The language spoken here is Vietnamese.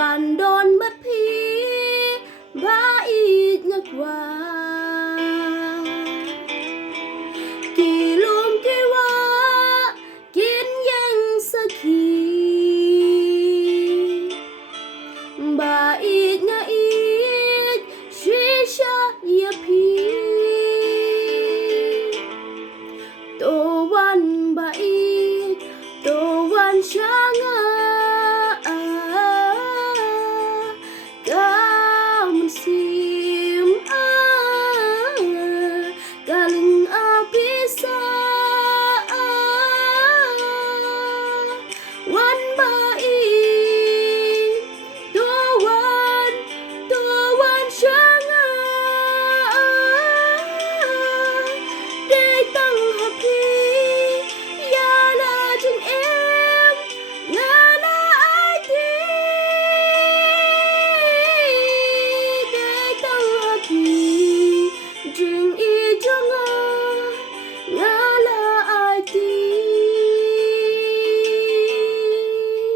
bàn đòn mất phí ba ít ngất qua kỳ lùm kỳ hoa kiến yang sa khi ba ít nga ít suy sa ya phi to one ba ít to one sa nga